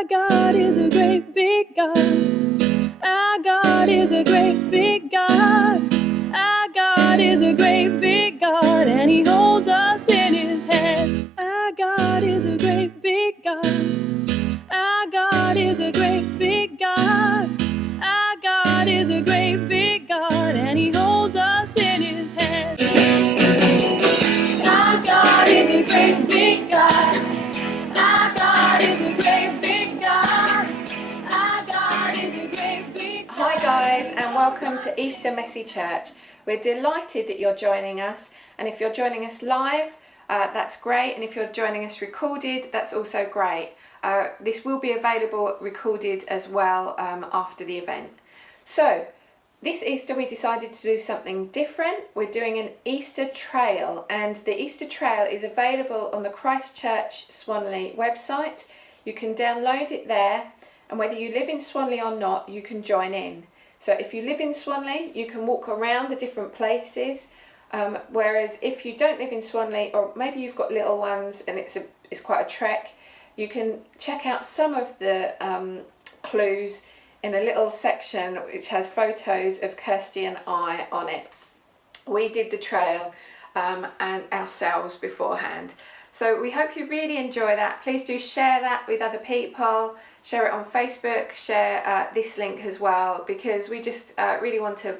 Our God is a great big God. Our God is a great big God. Our God is a great big God, and He holds us in His hand. Our God is a great big God. Our God is a great big God. Our God is a great big God, and He holds us in His hands. Our God is a great big God. Our God is a great big God. Our God is a great big God. Hi guys, and welcome to Easter Messy Church. We're delighted that you're joining us, and if you're joining us live, that's great, and if you're joining us recorded, that's also great. This will be available recorded as well after the event. So this Easter we decided to do something different. We're doing an Easter trail, and the Easter trail is available on the Christchurch Swanley website. You can download it there, and whether you live in Swanley or not, you can join in. So if you live in Swanley, you can walk around the different places, whereas if you don't live in Swanley, or maybe you've got little ones and it's quite a trek, you can check out some of the clues in a little section which has photos of Kirsty and I on it. We did the trail and ourselves beforehand. So we hope you really enjoy that. Please do share that with other people, share it on Facebook, share this link as well, because we just really want to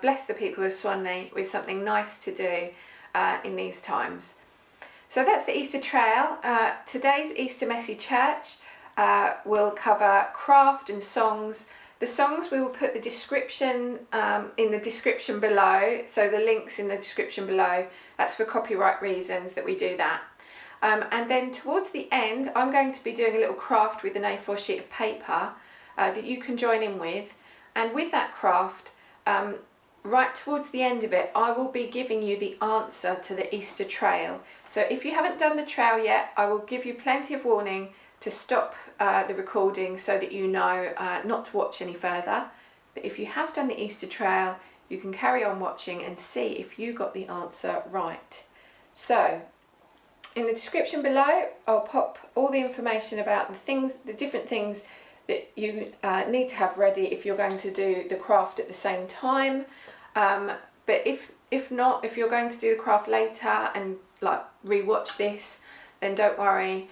bless the people of Swanley with something nice to do in these times. So that's the Easter trail. Today's Easter Messy Church will cover craft and songs. The songs we will put the description in the description below, so the links in the description below. That's for copyright reasons that we do that. And then towards the end, I'm going to be doing a little craft with an A4 sheet of paper that you can join in with. And with that craft, right towards the end of it, I will be giving you the answer to the Easter trail. So if you haven't done the trail yet, I will give you plenty of warning to stop the recording so that you know not to watch any further. But if you have done the Easter trail, you can carry on watching and see if you got the answer right. So in the description below, I'll pop all the information about the different things that you need to have ready if you're going to do the craft at the same time. But if not, if you're going to do the craft later and like re-watch this, then don't worry,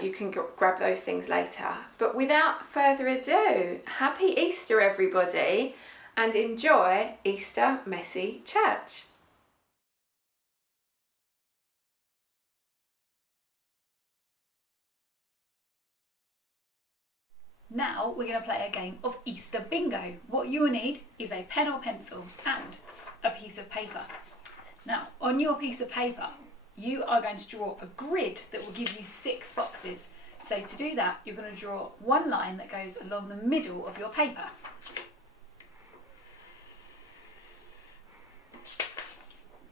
you can grab those things later. But without further ado, happy Easter everybody, and enjoy Easter Messy Church. Now we're going to play a game of Easter Bingo. What you will need is a pen or pencil and a piece of paper. Now on your piece of paper you are going to draw a grid that will give you 6 boxes. So to do that you're going to draw one line that goes along the middle of your paper.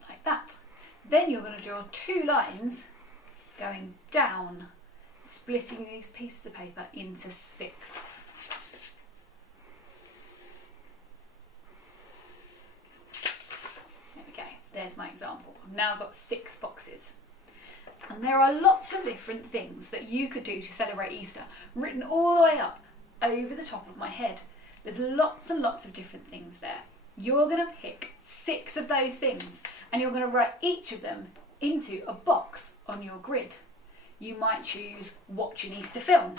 Like that. Then you're going to draw 2 lines going down, splitting these pieces of paper into 6. There we go, there's my example. I've now got 6 boxes. And there are lots of different things that you could do to celebrate Easter, written all the way up over the top of my head. There's lots and lots of different things there. You're going to pick 6 of those things and you're going to write each of them into a box on your grid. You might choose watch an Easter film.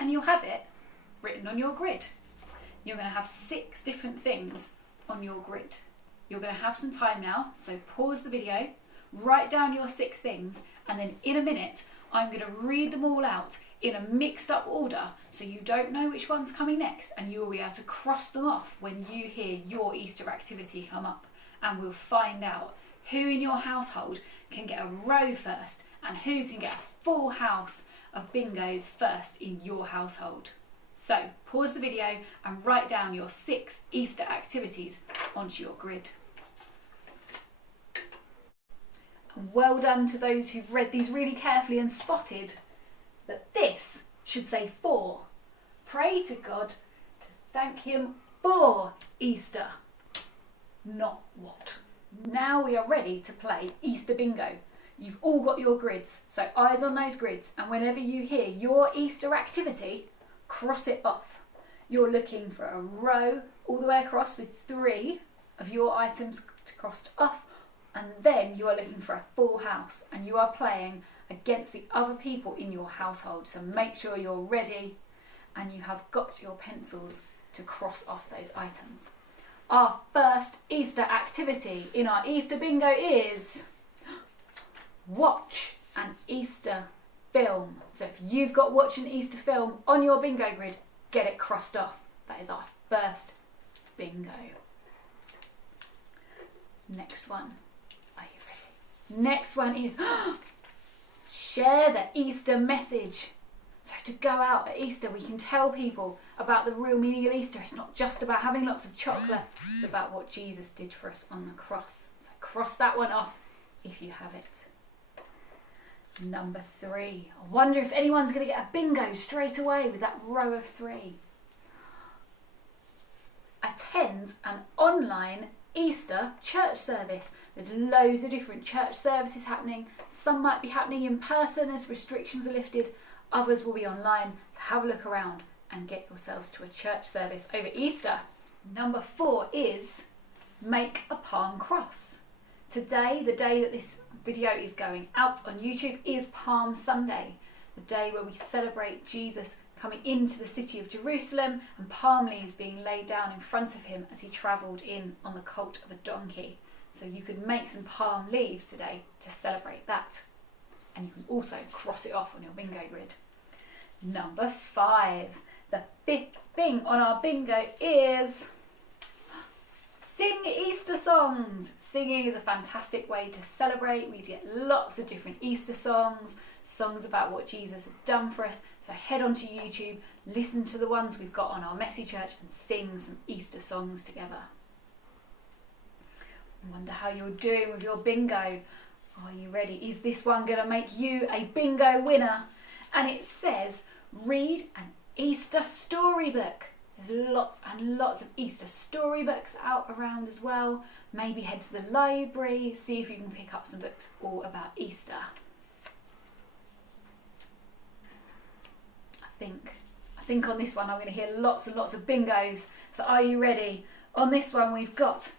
And you'll have it written on your grid. You're going to have 6 different things on your grid. You're going to have some time now, so pause the video, write down your 6 things, and then in a minute I'm going to read them all out in a mixed up order so you don't know which one's coming next, and you will be able to cross them off when you hear your Easter activity come up, and we'll find out who in your household can get a row first and who can get a full house of bingos first in your household. So pause the video and write down your 6 Easter activities onto your grid. And well done to those who've read these really carefully and spotted that this should say for. Pray to God to thank Him for Easter, not what. Now we are ready to play Easter Bingo. You've all got your grids, so eyes on those grids, and whenever you hear your Easter activity, cross it off. You're looking for a row all the way across with 3 of your items crossed off, and then you are looking for a full house, and you are playing against the other people in your household. So make sure you're ready and you have got your pencils to cross off those items. Our first Easter activity in our Easter Bingo is watch an Easter film. So if you've got watch an Easter film on your bingo grid, get it crossed off. That is our first bingo. Next one. Are you ready? Next one is share the Easter message. So to go out at Easter, we can tell people about the real meaning of Easter. It's not just about having lots of chocolate. It's about what Jesus did for us on the cross. So cross that one off if you have it. Number 3. I wonder if anyone's going to get a bingo straight away with that row of 3. Attend an online Easter church service. There's loads of different church services happening. Some might be happening in person as restrictions are lifted. Others will be online. So have a look around and get yourselves to a church service over Easter. Number 4 is make a palm cross. Today, the day that this video is going out on YouTube, is Palm Sunday, the day where we celebrate Jesus coming into the city of Jerusalem and palm leaves being laid down in front of him as he travelled in on the colt of a donkey. So you could make some palm leaves today to celebrate that. And you can also cross it off on your bingo grid. Number 5. The 5th thing on our bingo is sing Easter songs. Singing is a fantastic way to celebrate. We get lots of different Easter songs, songs about what Jesus has done for us. So head onto YouTube, listen to the ones we've got on our Messy Church and sing some Easter songs together. I wonder how you're doing with your bingo. Are you ready? Is this one going to make you a bingo winner? And it says, read an Easter storybook. There's lots and lots of Easter storybooks out around as well. Maybe head to the library, see if you can pick up some books all about Easter. I think on this one I'm going to hear lots and lots of bingos. So are you ready? On this one we've got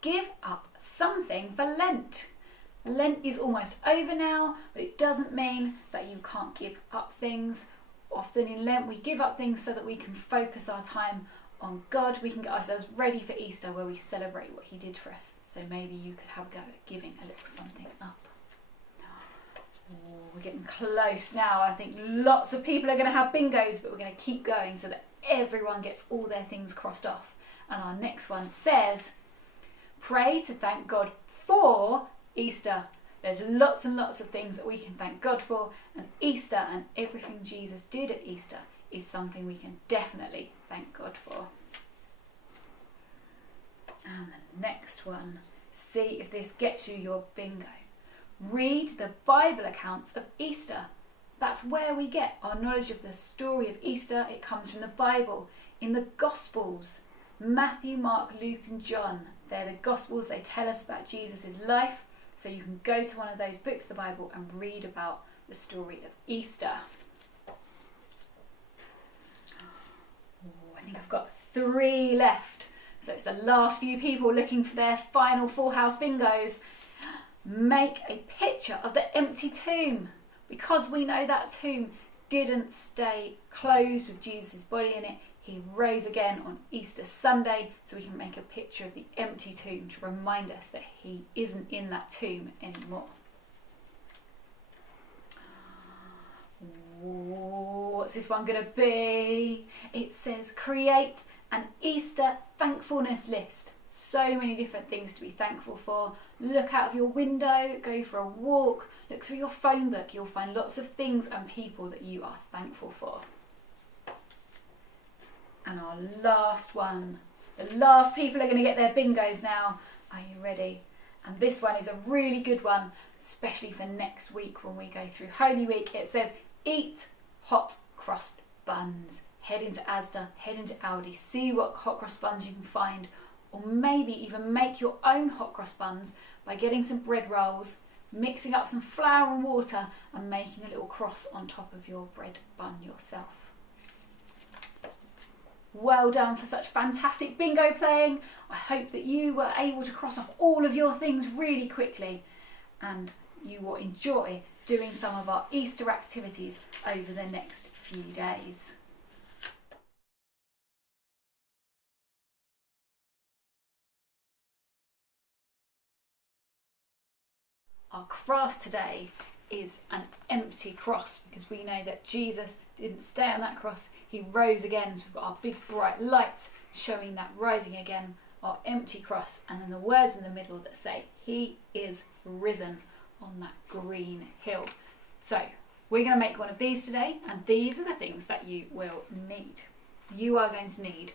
give up something for Lent. Lent is almost over now, but it doesn't mean that you can't give up things. Often in Lent we give up things so that we can focus our time on God. We can get ourselves ready for Easter where we celebrate what he did for us. So maybe you could have a go at giving a little something up. We're getting close now. I think lots of people are going to have bingos, but we're going to keep going so that everyone gets all their things crossed off. And our next one says, pray to thank God for Easter. There's lots and lots of things that we can thank God for, and Easter and everything Jesus did at Easter is something we can definitely thank God for. And the next one, see if this gets you your bingo. Read the Bible accounts of Easter. That's where we get our knowledge of the story of Easter. It comes from the Bible. In the Gospels, Matthew, Mark, Luke and John, they're the Gospels. They tell us about Jesus' life. So you can go to one of those books, the Bible, and read about the story of Easter. I think I've got 3 left. So it's the last few people looking for their final full house bingos. Make a picture of the empty tomb, because we know that tomb didn't stay closed with Jesus' body in it. He rose again on Easter Sunday, so we can make a picture of the empty tomb to remind us that he isn't in that tomb anymore. What's this one going to be? It says create an Easter thankfulness list. So many different things to be thankful for. Look out of your window, go for a walk, look through your phone book. You'll find lots of things and people that you are thankful for. And our last one, the last people are going to get their bingos now. Are you ready? And this one is a really good one, especially for next week when we go through Holy Week. It says, eat hot crossed buns. Head into Asda, head into Aldi, see what hot cross buns you can find or maybe even make your own hot cross buns by getting some bread rolls, mixing up some flour and water and making a little cross on top of your bread bun yourself. Well done for such fantastic bingo playing. I hope that you were able to cross off all of your things really quickly and you will enjoy doing some of our Easter activities over the next few days. Our craft today is an empty cross because we know that Jesus didn't stay on that cross, he rose again. So we've got our big bright lights showing that rising again, our empty cross, and then the words in the middle that say he is risen on that green hill. So we're going to make one of these today, and these are the things that you will need. You are going to need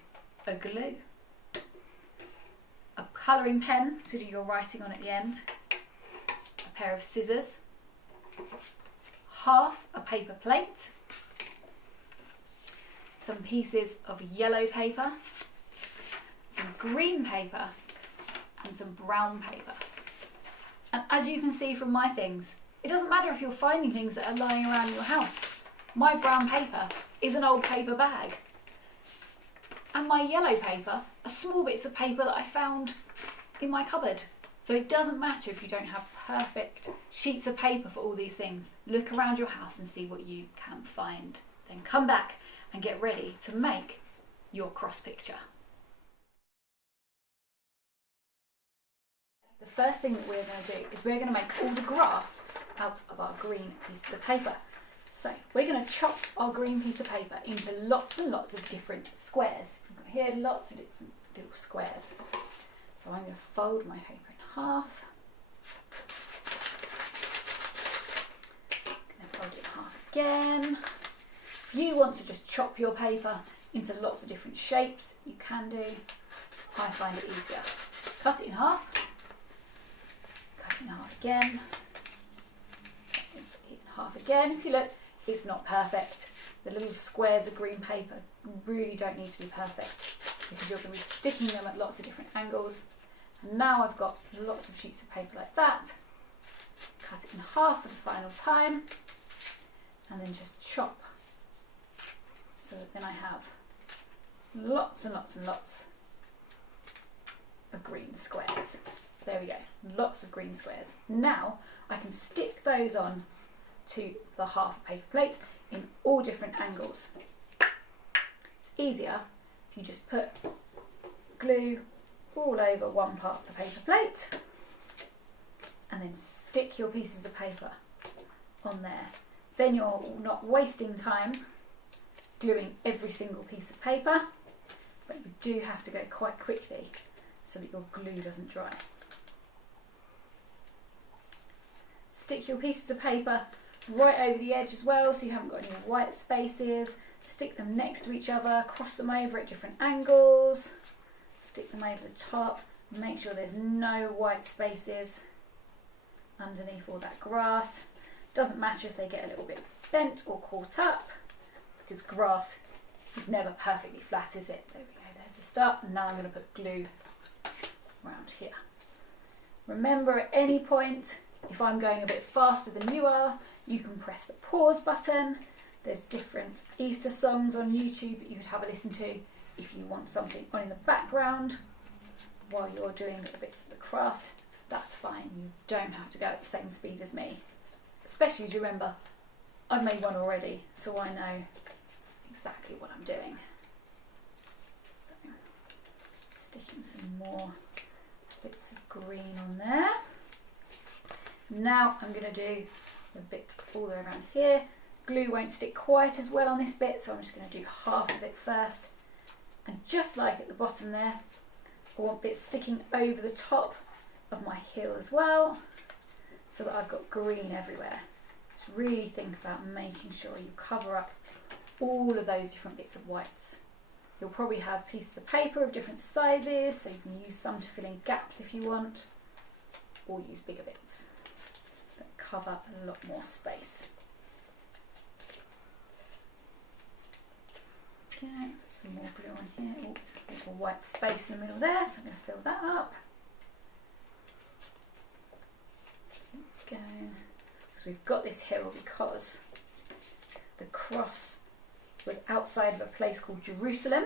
a glue, a colouring pen to do your writing on at the end, a pair of scissors, half a paper plate, some pieces of yellow paper, some green paper and some brown paper. And as you can see from my things, it doesn't matter if you're finding things that are lying around your house. My brown paper is an old paper bag, and my yellow paper are small bits of paper that I found in my cupboard. So it doesn't matter if you don't have perfect sheets of paper for all these things. Look around your house and see what you can find. Then come back and get ready to make your cross picture. The first thing that we're going to do is we're going to make all the grass out of our green pieces of paper. So we're going to chop our green piece of paper into lots and lots of different squares. You've got here lots of different little squares. So I'm going to fold my paper in half. Then fold it in half again. If you want to just chop your paper into lots of different shapes, you can do. I find it easier. Cut it in half. Cut it in half again. Cut it in half again. If you look, it's not perfect. The little squares of green paper really don't need to be perfect because you're going to be sticking them at lots of different angles. And now I've got lots of sheets of paper like that. Cut it in half for the final time and then just chop so that then I have lots and lots and lots of green squares. There we go, lots of green squares. Now I can stick those on to the half paper plate in all different angles. It's easier if you just put glue all over one part of the paper plate and then stick your pieces of paper on there. Then you're not wasting time gluing every single piece of paper, but you do have to go quite quickly so that your glue doesn't dry. Stick your pieces of paper right over the edge as well so you haven't got any white spaces. Stick them next to each other, cross them over at different angles, stick them over the top, make sure there's no white spaces underneath all that grass. Doesn't matter if they get a little bit bent or caught up because grass is never perfectly flat, is it? There we go, there's the start, and now I'm going to put glue around here. Remember, at any point, if I'm going a bit faster than you are, you can press the pause button. There's different Easter songs on YouTube that you could have a listen to if you want something on in the background while you're doing little bits of the craft. That's fine, you don't have to go at the same speed as me. Especially as you remember, I've made one already, so I know exactly what I'm doing. So, sticking some more bits of green on there. Now I'm going to do a bit all the way around here. Glue won't stick quite as well on this bit, so I'm just going to do half of it first. And just like at the bottom there, I want bits sticking over the top of my hill as well, so that I've got green everywhere. Just really think about making sure you cover up all of those different bits of whites. You'll probably have pieces of paper of different sizes, so you can use some to fill in gaps if you want, or use bigger bits that cover a lot more space. Okay, put some more glue on here. Oh, little white space in the middle there, so I'm going to fill that up. Keep going. So we've got this hill because the cross was outside of a place called Jerusalem,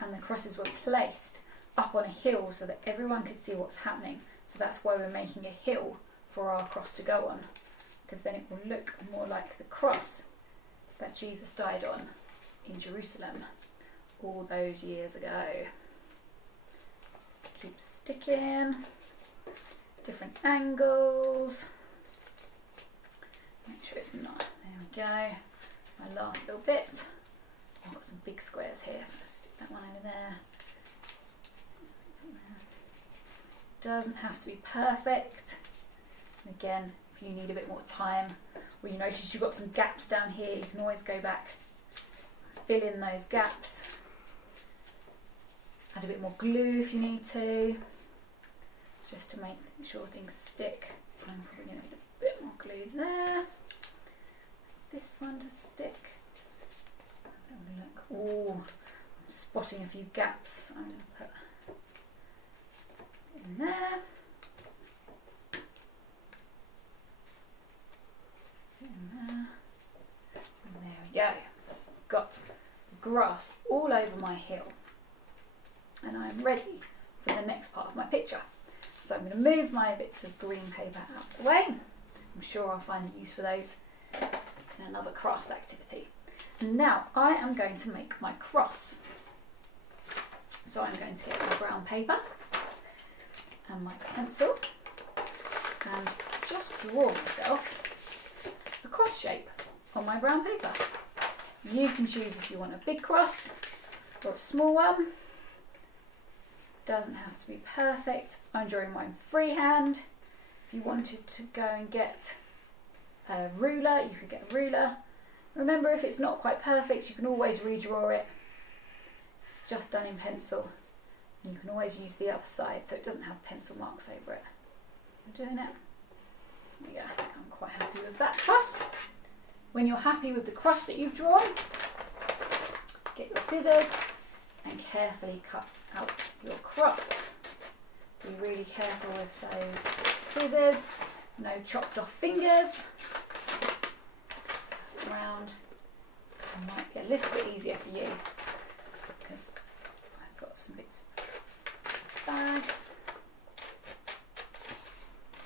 and the crosses were placed up on a hill so that everyone could see what's happening. So that's why we're making a hill for our cross to go on, because then it will look more like the cross that Jesus died on in Jerusalem all those years ago. Keep sticking, different angles. Make sure it's not. There we go. My last little bit. I've got some big squares here, so I'll stick that one over there. Doesn't have to be perfect. And again, if you need a bit more time, or you notice you've got some gaps down here, you can always go back, fill in those gaps. Add a bit more glue if you need to, just to make sure things stick. I'm probably going to need a bit more glue there. This one to stick. Look, oh, I'm spotting a few gaps. I'm going to put it in there. In there. And there we go. Got grass all over my hill, and I'm ready for the next part of my picture. So I'm going to move my bits of green paper out of the way. I'm sure I'll find a use for those in another craft activity. And now I am going to make my cross. So I'm going to get my brown paper and my pencil and just draw myself a cross shape on my brown paper. You can choose if you want a big cross or a small one. Doesn't have to be perfect. I'm drawing mine freehand. If you wanted to go and get a ruler, you could get a ruler. Remember, if it's not quite perfect, you can always redraw it. It's just done in pencil. And you can always use the other side so it doesn't have pencil marks over it. You're doing it. There we go. I think I'm quite happy with that cross. When you're happy with the cross that you've drawn, get your scissors and carefully cut out your cross. Be really careful with those scissors. No chopped off fingers. Cut it around. It might be a little bit easier for you because I've got some bits of bag.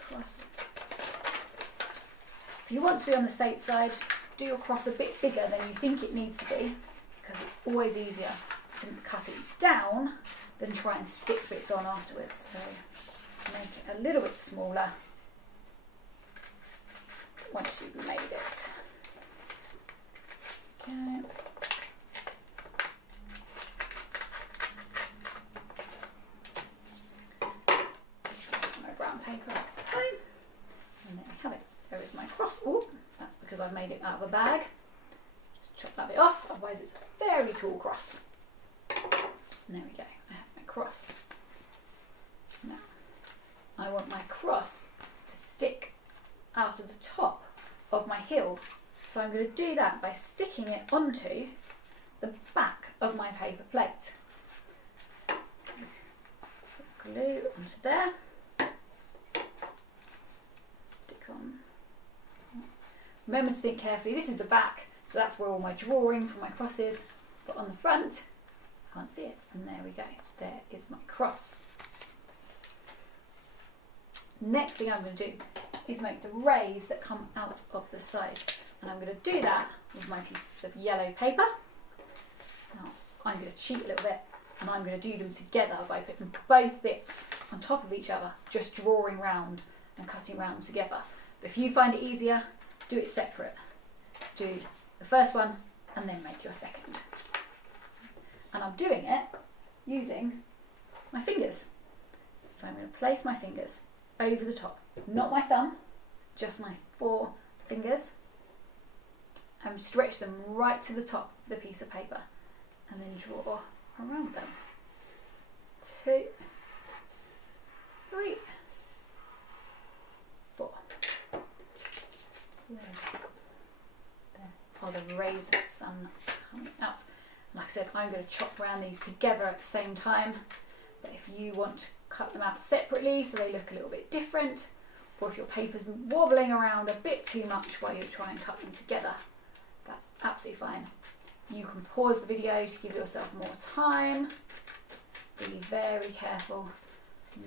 Cross. If you want to be on the safe side, do your cross a bit bigger than you think it needs to be, because it's always easier to cut it down than try and stick bits on afterwards. So make it a little bit smaller once you've made it. Okay. My brown paper. Okay. And there we have it. There is my cross. Oh, that's because I've made it out of a bag. Just chop that bit off, otherwise it's a very tall cross. And there we go. I have my cross. Now, I want my cross to stick out of the top of my hill. So I'm going to do that by sticking it onto the back of my paper plate. Put glue onto there. Stick on. Remember to think carefully. This is the back, so that's where all my drawing for my cross is. But on the front, I can't see it. And there we go. There is my cross. Next thing I'm going to do is make the rays that come out of the side. And I'm going to do that with my piece of yellow paper. Now, I'm going to cheat a little bit, and I'm going to do them together by putting both bits on top of each other, just drawing round and cutting round together. But if you find it easier, do it separate. Do the first one and then make your second. And I'm doing it using my fingers. So I'm going to place my fingers over the top, not my thumb, just my 4 fingers, and stretch them right to the top of the piece of paper, and then draw around them. 2, 3, 4. There. Oh, the rays of sun coming out. Like I said, I'm going to chop around these together at the same time, but if you want to cut them out separately so they look a little bit different, or if your paper's wobbling around a bit too much while you try and cut them together, that's absolutely fine. You can pause the video to give yourself more time. Be very careful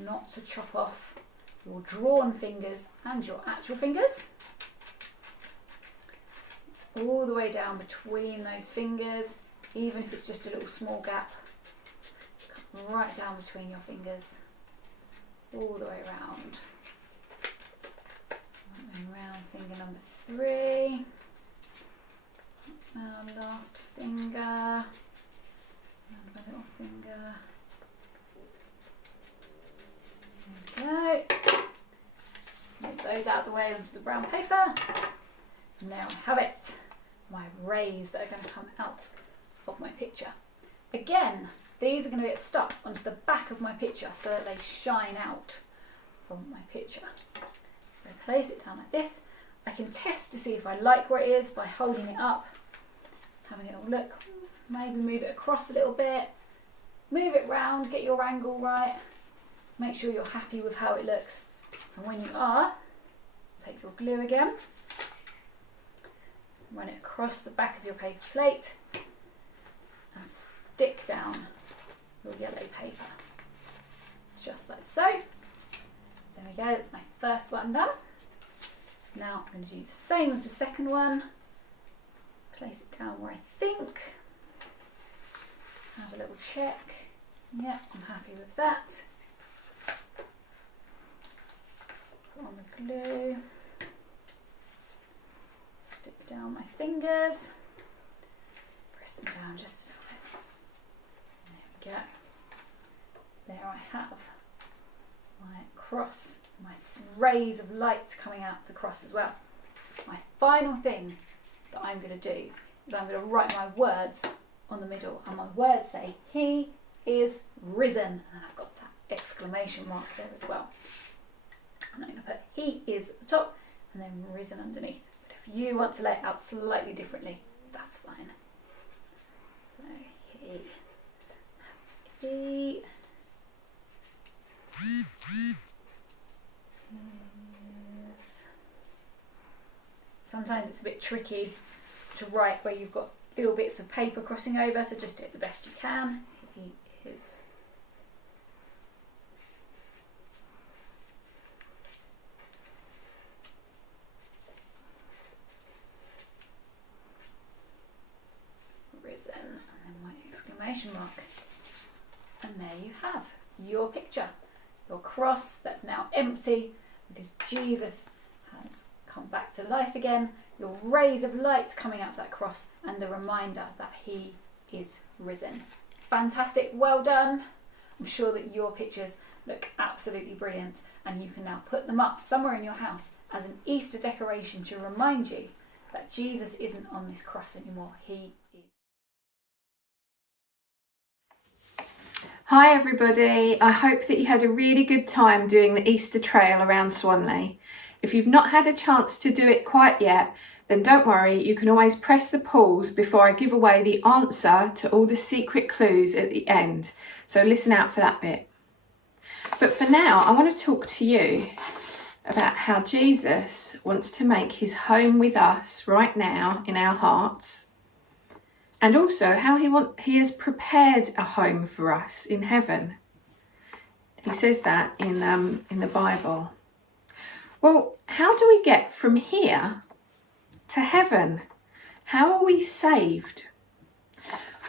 not to chop off your drawn fingers and your actual fingers. All the way down between those fingers, even if it's just a little small gap, right down between your fingers, all the way around. And round finger number 3, our last finger, and my little finger. There we go. Move those out of the way onto the brown paper. And there I have it, my rays that are going to come out of my picture. Again, these are going to get stuck onto the back of my picture so that they shine out from my picture. I place it down like this. I can test to see if I like where it is by holding it up, having it all look, maybe move it across a little bit, move it round, get your angle right, make sure you're happy with how it looks. And when you are, take your glue again, run it across the back of your paper plate and stick down your yellow paper, just like so. There we go, that's my first one done. Now I'm going to do the same with the second one. Place it down where I think. Have a little check. Yeah, I'm happy with that. Put on the glue. Stick down my fingers. Press them down just a little bit. There we go. There I have my cross, my rays of light coming out the cross as well. My final thing that I'm going to do is I'm going to write my words on the middle, and my words say, "He is risen," and then I've got that exclamation mark there as well. And I'm going to put "He is" at the top and then "risen" underneath. But if you want to lay it out slightly differently, that's fine. So he is. Sometimes it's a bit tricky to write where you've got little bits of paper crossing over, so just do it the best you can. He is risen, and then my exclamation mark. And there you have your picture, your cross that's now empty because Jesus has come back to life again, your rays of light coming out of that cross, and the reminder that he is risen. Fantastic, well done. I'm sure that your pictures look absolutely brilliant, and you can now put them up somewhere in your house as an Easter decoration to remind you that Jesus isn't on this cross anymore, he is. Hi everybody, I hope that you had a really good time doing the Easter trail around Swanley. If you've not had a chance to do it quite yet, then don't worry, you can always press the pause before I give away the answer to all the secret clues at the end. So listen out for that bit. But for now, I want to talk to you about how Jesus wants to make his home with us right now in our hearts. And also how he has prepared a home for us in heaven. He says that in the Bible. Well, how do we get from here to heaven? How are we saved?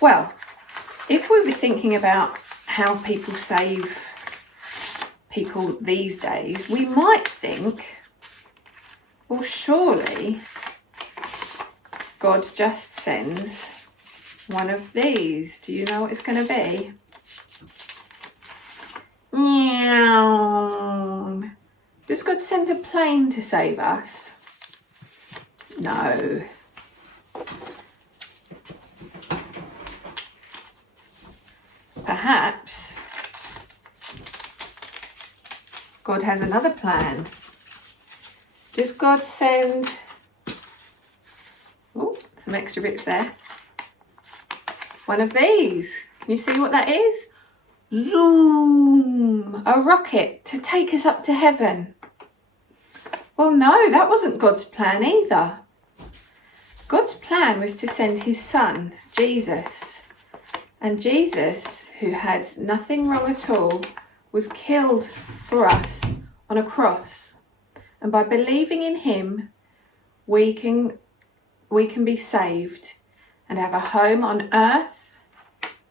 Well, if we were thinking about how people save people these days, we might think, well, surely God just sends one of these. Do you know what it's going to be? Meow. Does God send a plane to save us? No. Perhaps God has another plan. Does God send... Oh, some extra bits there. one of these. Can you see what that is? Zoom! A rocket to take us up to heaven. Well, no, that wasn't God's plan either. God's plan was to send his son, Jesus. And Jesus, who had nothing wrong at all, was killed for us on a cross. And by believing in him, we can be saved and have a home on earth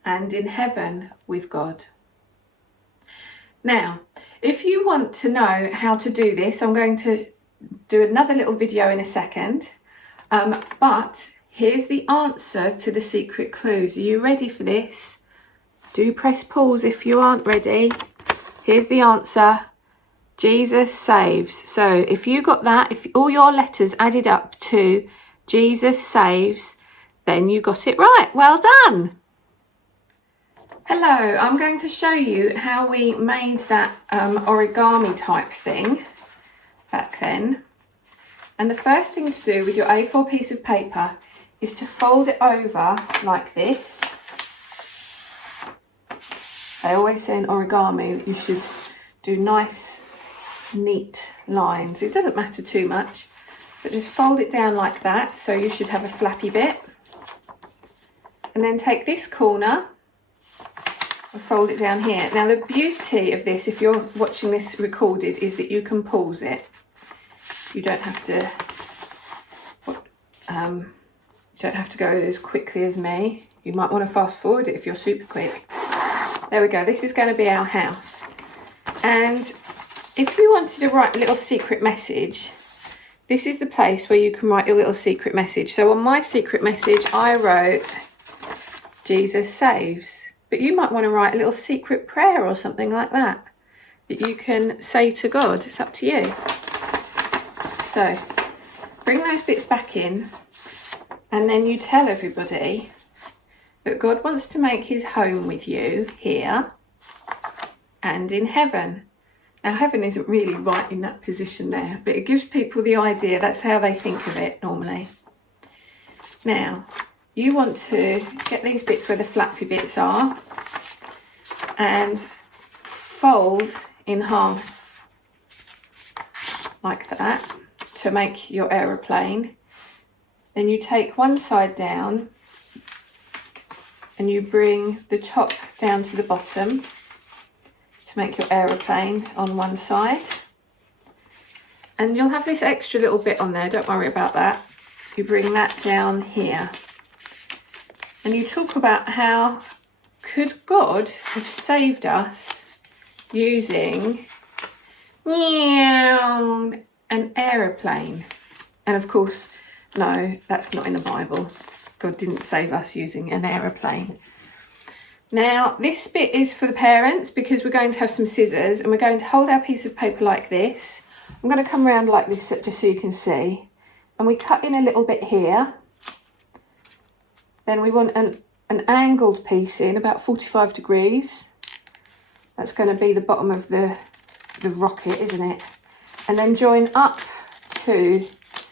and in heaven with God. Now, if you want to know how to do this, I'm going to do another little video in a second. But here's the answer to the secret clues. Are you ready for this? Do press pause if you aren't ready. Here's the answer. Jesus saves. So if you got that, if all your letters added up to Jesus saves, then you got it right. Well done. Hello, I'm going to show you how we made that origami type thing back then. And the first thing to do with your A4 piece of paper is to fold it over like this. They always say in origami that you should do nice, neat lines. It doesn't matter too much, but just fold it down like that. So you should have a flappy bit. And then take this corner and fold it down here. Now the beauty of this, if you're watching this recorded, is that you can pause it. You don't have to go as quickly as me. You might want to fast forward it if you're super quick. There we go. This is going to be our house. And if you wanted to write a little secret message, this is the place where you can write your little secret message. So on my secret message, I wrote, Jesus saves. But you might want to write a little secret prayer or something like that you can say to God. It's up to you. So bring those bits back in, and then you tell everybody that God wants to make his home with you here and in heaven. Now, heaven isn't really right in that position there, but it gives people the idea. That's how they think of it normally. Now, you want to get these bits where the flappy bits are and fold in half like that to make your aeroplane. Then you take one side down and you bring the top down to the bottom to make your aeroplane on one side. And you'll have this extra little bit on there, don't worry about that. You bring that down here. And you talk about how could God have saved us using an aeroplane? And of course, no, that's not in the Bible. God didn't save us using an aeroplane. Now, this bit is for the parents because we're going to have some scissors and we're going to hold our piece of paper like this. I'm going to come around like this just so you can see. And we cut in a little bit here. Then we want an angled piece in about 45 degrees. That's going to be the bottom of the rocket, isn't it? And then join up to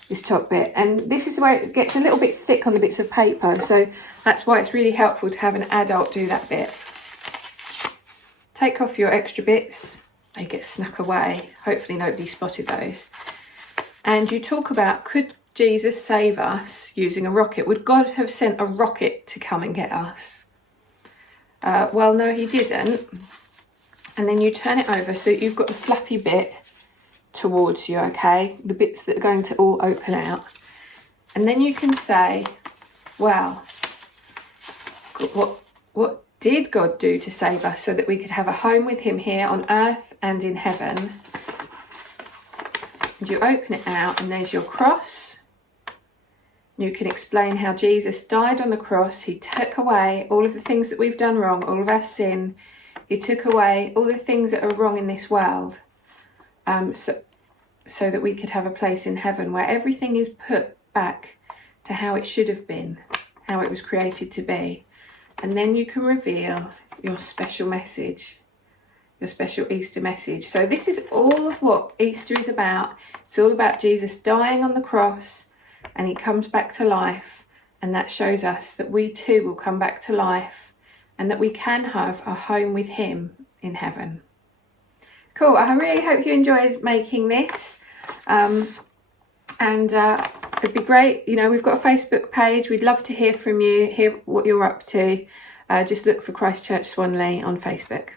this top bit. And this is where it gets a little bit thick on the bits of paper. So that's why it's really helpful to have an adult do that bit. Take off your extra bits. They get snuck away. Hopefully nobody spotted those. And you talk about, could Jesus save us using a rocket? Would God have sent a rocket to come and get us? Well, no, he didn't. And then you turn it over so that you've got the flappy bit towards you, okay? The bits that are going to all open out. And then you can say, well, what did God do to save us so that we could have a home with him here on earth and in heaven? And you open it out and there's your cross. You can explain how Jesus died on the cross. He took away all of the things that we've done wrong, all of our sin. He took away all the things that are wrong in this world. So that we could have a place in heaven where everything is put back to how it should have been, how it was created to be. And then you can reveal your special message, your special Easter message. So this is all of what Easter is about. It's all about Jesus dying on the cross and he comes back to life and that shows us that we too will come back to life and that we can have a home with him in heaven. Cool, I really hope you enjoyed making this. It'd be great, you know, we've got a Facebook page. We'd love to hear from you, hear what you're up to. Just look for Christchurch Swanley on Facebook.